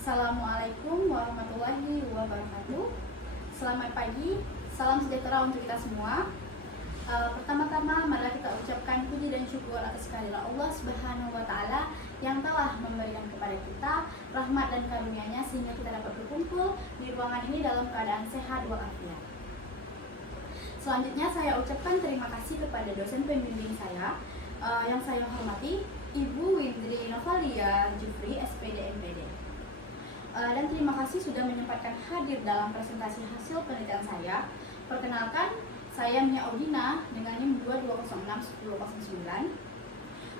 Assalamualaikum warahmatullahi wabarakatuh. Selamat pagi, salam sejahtera untuk kita semua. Pertama-tama mari kita ucapkan puji dan syukur atas kehadirat Allah Subhanahu wa taala yang telah memberikan kepada kita rahmat dan karunia-Nya sehingga kita dapat berkumpul di ruangan ini dalam keadaan sehat walafiat. Selanjutnya saya ucapkan terima kasih kepada dosen pembimbing saya yang saya hormati, Ibu Windri Novalia Jufri, SPD MPD. Dan terima kasih sudah menyempatkan hadir dalam presentasi hasil penelitian saya. Perkenalkan, saya Mia Audina dengan NIM 22061009.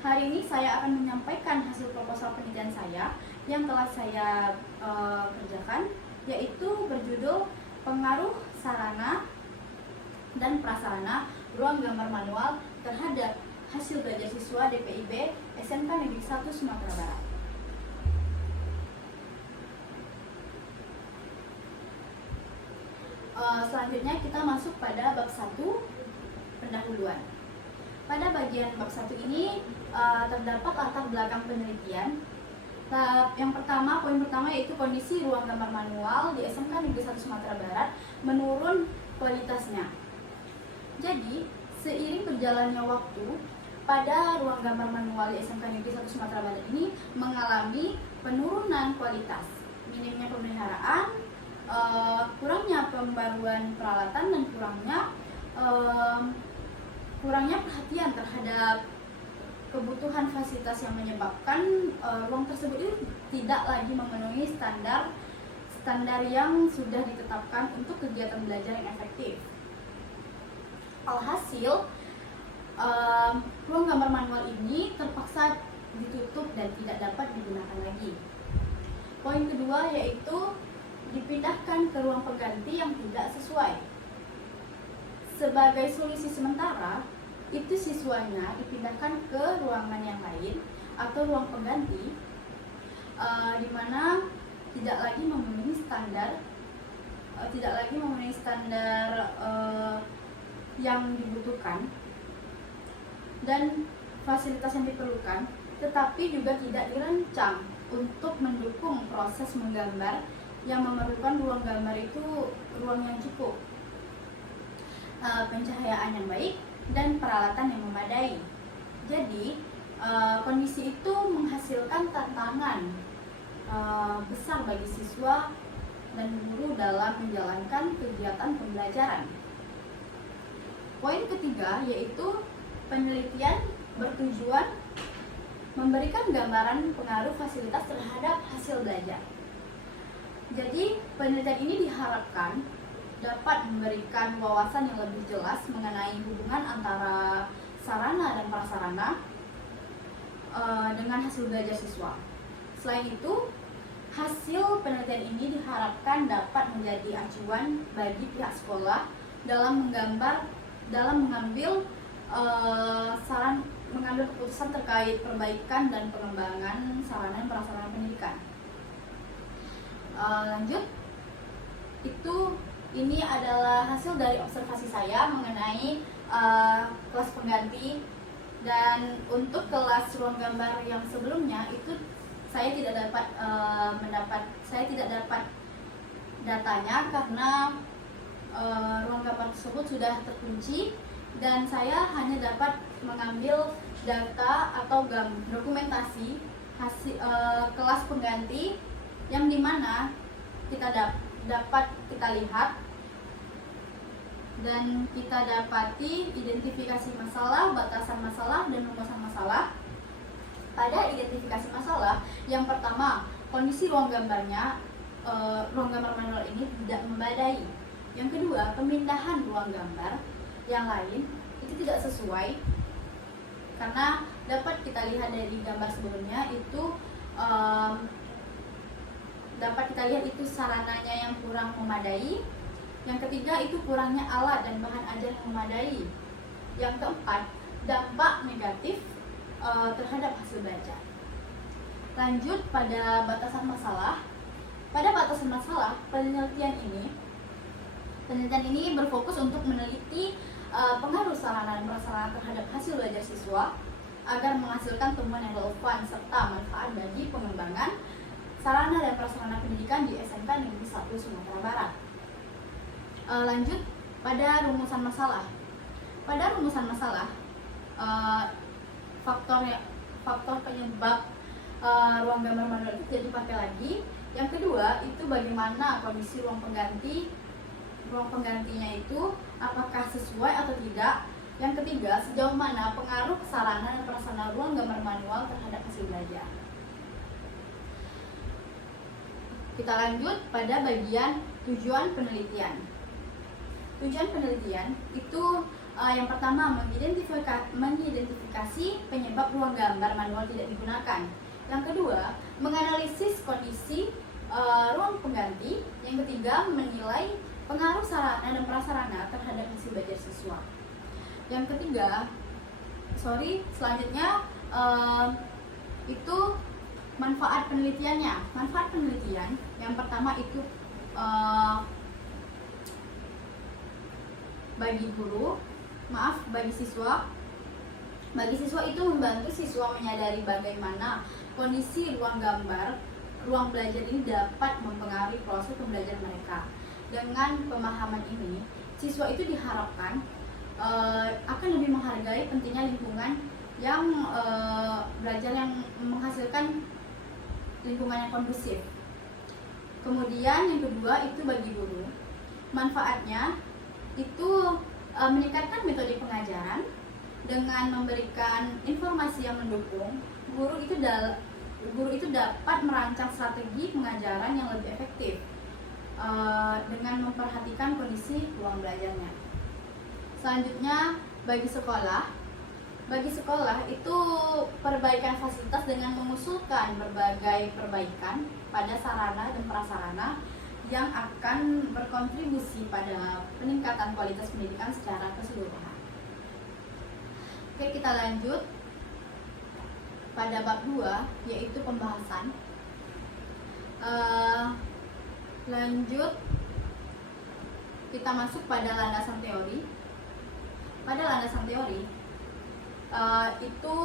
Hari ini saya akan menyampaikan hasil proposal penelitian saya yang telah saya kerjakan, yaitu berjudul Pengaruh Sarana dan Prasarana Ruang Gambar Manual terhadap hasil belajar siswa DPIB SMK Negeri 1 Sumatera Barat. Selanjutnya kita masuk pada bab 1, pendahuluan. Pada bagian bab 1 ini terdapat latar belakang penelitian. Yang pertama, poin pertama yaitu kondisi ruang gambar manual di SMK Negeri 1 Sumatera Barat menurun kualitasnya. Jadi, seiring berjalannya waktu, pada ruang gambar manual di SMK Negeri 1 Sumatera Barat ini mengalami penurunan kualitas, minimnya pemeliharaan, kurangnya pembaruan peralatan dan kurangnya perhatian terhadap kebutuhan fasilitas yang menyebabkan ruang tersebut itu tidak lagi memenuhi standar yang sudah ditetapkan untuk kegiatan belajar yang efektif. Alhasil, ruang gambar manual ini terpaksa ditutup dan tidak dapat digunakan lagi. Poin kedua yaitu dipindahkan ke ruang pengganti yang tidak sesuai. Sebagai solusi sementara, itu siswanya dipindahkan ke ruangan yang lain atau ruang pengganti, di mana tidak lagi memenuhi standar yang dibutuhkan dan fasilitas yang diperlukan, tetapi juga tidak dirancang untuk mendukung proses menggambar yang memerlukan ruang gambar itu ruang yang cukup, pencahayaan yang baik, dan peralatan yang memadai. Jadi, kondisi itu menghasilkan tantangan besar bagi siswa dan guru dalam menjalankan kegiatan pembelajaran. Poin ketiga yaitu penelitian bertujuan memberikan gambaran pengaruh fasilitas terhadap hasil belajar. Jadi, penelitian ini diharapkan dapat memberikan wawasan yang lebih jelas mengenai hubungan antara sarana dan prasarana dengan hasil belajar siswa. Selain itu, hasil penelitian ini diharapkan dapat menjadi acuan bagi pihak sekolah dalam mengambil keputusan terkait perbaikan dan pengembangan sarana dan prasarana pendidikan. Lanjut, ini adalah hasil dari observasi saya mengenai kelas pengganti, dan untuk kelas ruang gambar yang sebelumnya itu saya tidak dapat datanya karena ruang gambar tersebut sudah terkunci, dan saya hanya dapat mengambil data atau dokumentasi hasil kelas pengganti yang dimana kita dapat kita lihat dan kita dapati identifikasi masalah, batasan masalah, dan rumusan masalah. Pada identifikasi masalah, yang pertama, kondisi ruang gambar manual ini tidak memadai. Yang kedua, pemindahan ruang gambar yang lain itu tidak sesuai, karena dapat kita lihat dari gambar sebelumnya itu sarananya yang kurang memadai. Yang ketiga, itu kurangnya alat dan bahan ajar yang memadai. Yang keempat, dampak negatif terhadap hasil belajar. Lanjut pada batasan masalah. Pada batasan masalah, penelitian ini berfokus untuk meneliti pengaruh sarana dan prasarana terhadap hasil belajar siswa agar menghasilkan temuan yang relevan serta manfaat bagi pengembangan sarana dan prasarana pendidikan di SMK Negeri 1 Sumatera Barat. Lanjut pada rumusan masalah. Pada rumusan masalah, faktor penyebab ruang gambar manual itu tidak dipakai lagi. Yang kedua itu bagaimana kondisi ruang penggantinya itu apakah sesuai atau tidak. Yang ketiga, sejauh mana pengaruh sarana dan prasarana ruang gambar manual terhadap hasil belajar. Kita lanjut pada bagian tujuan penelitian. Tujuan penelitian itu yang pertama mengidentifikasi penyebab ruang gambar manual tidak digunakan. Yang kedua, menganalisis kondisi ruang pengganti. Yang ketiga, menilai pengaruh sarana dan prasarana terhadap hasil belajar siswa. Yang ketiga, selanjutnya itu manfaat penelitiannya. Manfaat penelitian yang pertama itu bagi siswa. Bagi siswa itu membantu siswa menyadari bagaimana kondisi ruang belajar ini dapat mempengaruhi proses pembelajaran mereka. Dengan pemahaman ini, siswa itu diharapkan akan lebih menghargai pentingnya lingkungan yang belajar yang menghasilkan lingkungan yang kondusif. Kemudian yang kedua itu bagi guru. Manfaatnya itu meningkatkan metode pengajaran dengan memberikan informasi yang mendukung. Guru itu dapat merancang strategi pengajaran yang lebih efektif dengan memperhatikan kondisi ruang belajarnya. Selanjutnya bagi sekolah itu perbaikan fasilitas dengan mengusulkan berbagai perbaikan pada sarana dan prasarana yang akan berkontribusi pada peningkatan kualitas pendidikan secara keseluruhan. Oke, kita lanjut pada bab 2 yaitu pembahasan. Lanjut kita masuk pada landasan teori. Pada landasan teori itu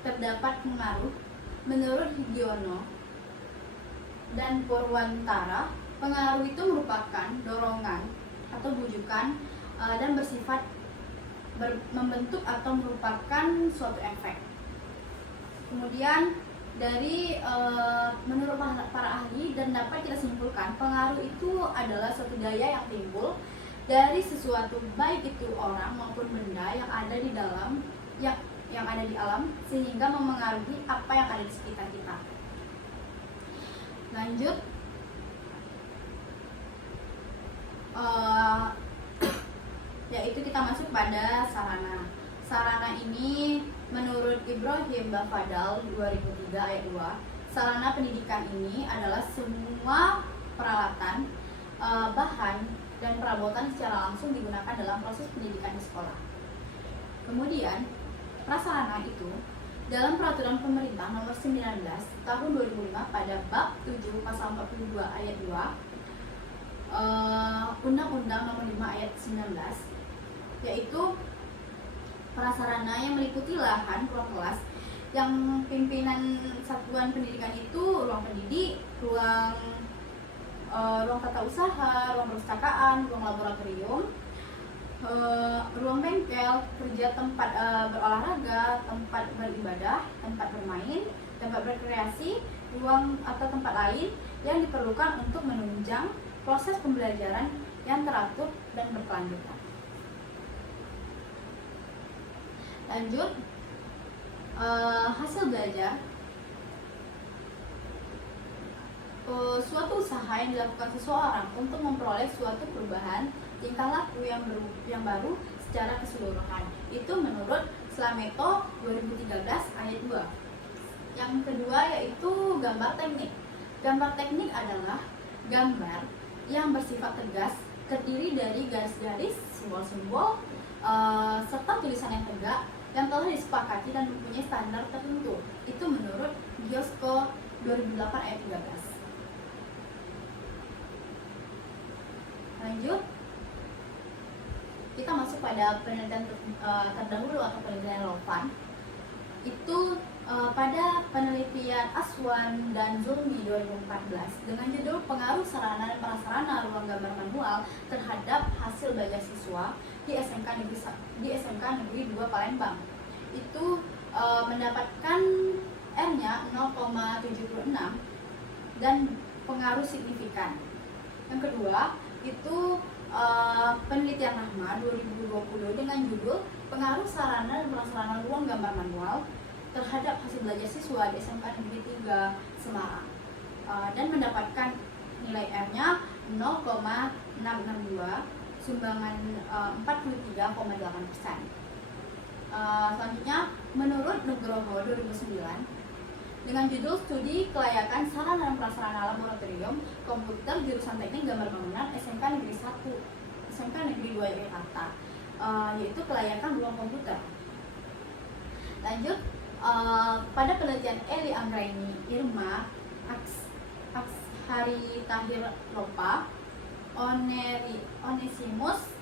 terdapat pengaruh menurut Higiono dan Purwantara. Pengaruh itu merupakan dorongan atau bujukan dan bersifat membentuk atau merupakan suatu efek. Kemudian dari menurut para ahli dan dapat kita simpulkan, pengaruh itu adalah suatu daya yang timbul dari sesuatu, baik itu orang maupun benda yang ada di dalam yang ada di alam, sehingga memengaruhi apa yang ada di sekitar kita. Lanjut yaitu kita masuk pada sarana. Sarana ini menurut Ibrahim Bafadal 2003 ayat 2, sarana pendidikan ini adalah semua peralatan, bahan dan perabotan secara langsung digunakan dalam proses pendidikan di sekolah. Kemudian prasarana itu dalam peraturan pemerintah nomor 19 tahun 2005 pada bab 7 pasal 42 ayat 2 Undang-Undang nomor 5 ayat 19, yaitu prasarana yang meliputi lahan, ruang kelas yang pimpinan satuan pendidikan itu ruang pendidik, ruang tata usaha, ruang perpustakaan, ruang laboratorium, ruang bengkel, kerja, tempat berolahraga, tempat beribadah, tempat bermain, tempat berkreasi, ruang atau tempat lain yang diperlukan untuk menunjang proses pembelajaran yang teratur dan berkelanjutan. Lanjut, hasil belajar. Suatu usaha yang dilakukan seseorang untuk memperoleh suatu perubahan tingkah laku yang baru secara keseluruhan. Itu menurut Slameto 2013 ayat 2. Yang kedua yaitu gambar teknik. Gambar teknik adalah gambar yang bersifat tegas, terdiri dari garis-garis, simbol-simbol, serta tulisan yang tegak yang telah disepakati dan mempunyai standar tertentu. Itu menurut Giosko 2008 ayat 13. Lanjut, kita masuk pada penelitian terdahulu atau penelitian relevan. Itu pada penelitian Aswan dan Zulmi 2014 dengan judul pengaruh sarana dan prasarana ruang gambar manual terhadap hasil belajar siswa di SMK Negeri 2 Palembang. Itu mendapatkan R-nya 0,76 dan pengaruh signifikan. Yang kedua itu penelitian Rahma 2020 dengan judul pengaruh sarana dan prasarana ruang gambar manual terhadap hasil belajar siswa di SMK Negeri 3 Semarang, dan mendapatkan nilai R-nya 0,662, sumbangan 43,8%. Selanjutnya menurut Nugroho 2009 dengan judul studi kelayakan sarana dan prasarana laboratorium komputer jurusan teknik gambar bangunan SMK Negeri 1 SMK Negeri 2 Yogyakarta, yaitu kelayakan ruang komputer. Lanjut, pada penelitian Eli Anggraini, Irma, Hari Tahir Lopa, Onesimus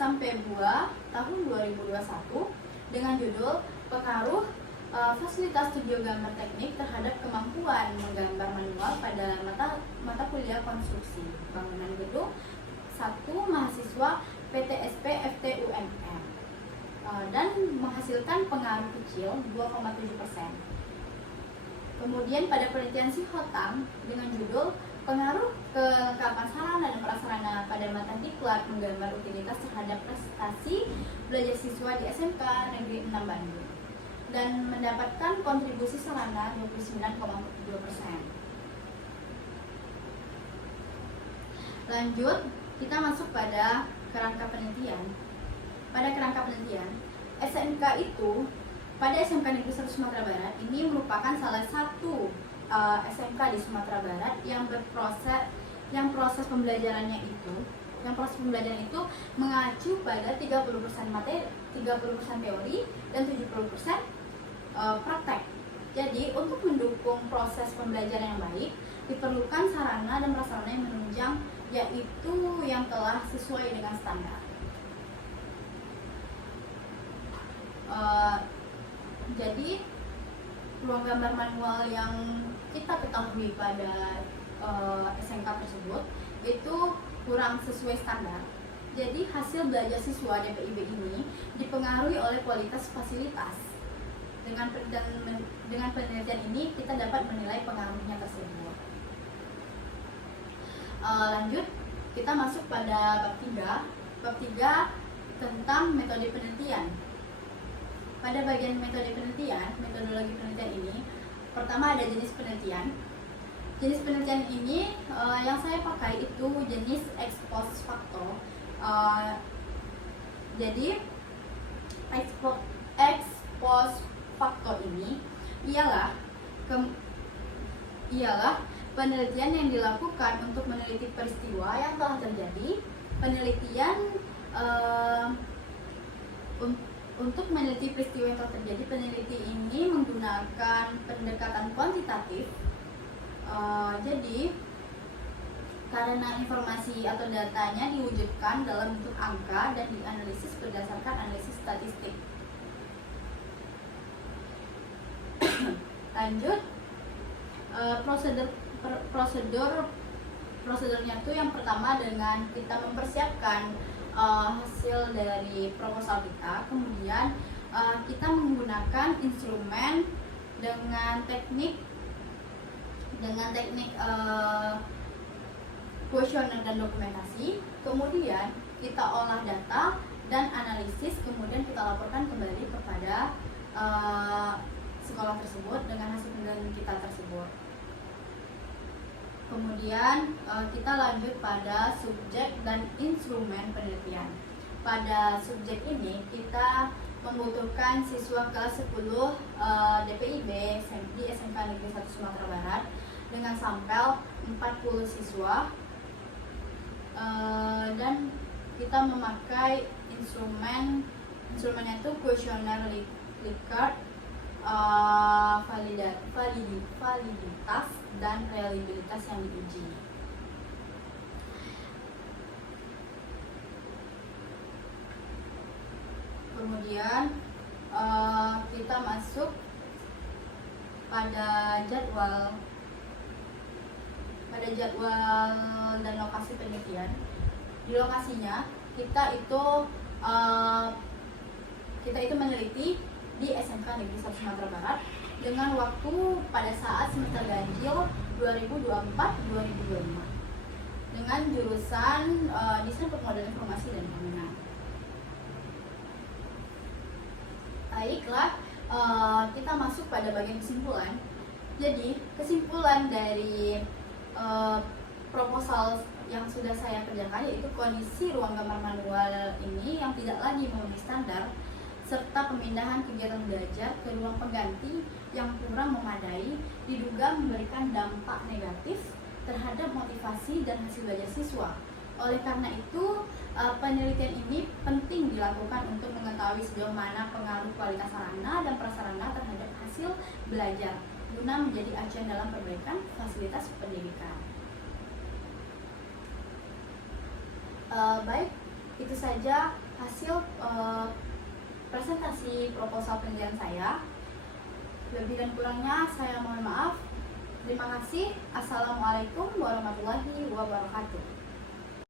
sampai Bua tahun 2021 dengan judul pengaruh fasilitas studio gambar teknik terhadap kemampuan menggambar manual pada mata kuliah konstruksi bangunan gedung 1 mahasiswa PTSP FTUNM, dan menghasilkan pengaruh kecil 2,7%. Kemudian pada penelitian Sihotang dengan judul pengaruh kelengkapan sarana dan prasarana pada mata diklat menggambar utilitas terhadap prestasi belajar siswa di SMK Negeri 6 Bandung, dan mendapatkan kontribusi sarana 29,2%. Lanjut, kita masuk pada kerangka penelitian. Pada kerangka penelitian, SMK itu pada SMK Negeri 1 Sumatera Barat ini merupakan salah satu SMK di Sumatera Barat yang proses pembelajaran itu mengacu pada 30% materi, 30% teori dan 70% praktek. Jadi untuk mendukung proses pembelajaran yang baik diperlukan sarana dan prasarana yang menunjang, yaitu yang telah sesuai dengan standar. Jadi ruang gambar manual yang kita ketahui pada SMK tersebut itu kurang sesuai standar. Jadi hasil belajar siswa DPIB ini dipengaruhi oleh kualitas fasilitas. Dengan penelitian ini kita dapat menilai pengaruhnya tersebut. Lanjut, kita masuk pada bab 3. Bab 3 tentang metode penelitian. Pada bagian metodologi penelitian ini, pertama ada jenis penelitian. Jenis penelitian ini yang saya pakai itu jenis ex post facto. Jadi ex post facto ini ialah penelitian yang dilakukan untuk meneliti peristiwa yang telah terjadi. Penelitian untuk meneliti peristiwa yang telah terjadi, peneliti ini menggunakan pendekatan kuantitatif. Jadi karena informasi atau datanya diwujudkan dalam bentuk angka dan dianalisis berdasarkan analisis statistik. Lanjut, prosedurnya tuh yang pertama dengan kita mempersiapkan hasil dari proposal kita, kemudian kita menggunakan instrumen dengan teknik kuesioner dan dokumentasi, kemudian kita olah data dan analisis, kemudian kita laporkan kembali kepada sekolah tersebut dengan hasil penelitian kita tersebut. Kemudian kita lanjut pada subjek dan instrumen penelitian. Pada subjek ini kita membutuhkan siswa kelas 10 DPIB di SMK Negeri 1 Sumatera Barat dengan sampel 40 siswa, dan kita memakai instrumennya itu kuesioner Likert, validitas dan reliabilitas yang diuji. Kemudian kita masuk pada jadwal dan lokasi penelitian. Di lokasinya kita itu meneliti di SMK Negeri 1 Sumatera Barat dengan waktu pada saat semester ganjil 2024-2025 dengan jurusan Desain Pemrograman Informasi dan Bangunan. Baiklah, kita masuk pada bagian kesimpulan. Jadi kesimpulan dari proposal yang sudah saya kerjakan yaitu kondisi ruang gambar manual ini yang tidak lagi memenuhi standar serta pemindahan kegiatan belajar ke ruang pengganti yang kurang memadai diduga memberikan dampak negatif terhadap motivasi dan hasil belajar siswa. Oleh karena itu, penelitian ini penting dilakukan untuk mengetahui sejauh mana pengaruh kualitas sarana dan prasarana terhadap hasil belajar guna menjadi acuan dalam perbaikan fasilitas pendidikan. Baik, itu saja hasil presentasi proposal penelitian saya. Lebih dan kurangnya saya mohon maaf. Terima kasih. Assalamualaikum warahmatullahi wabarakatuh.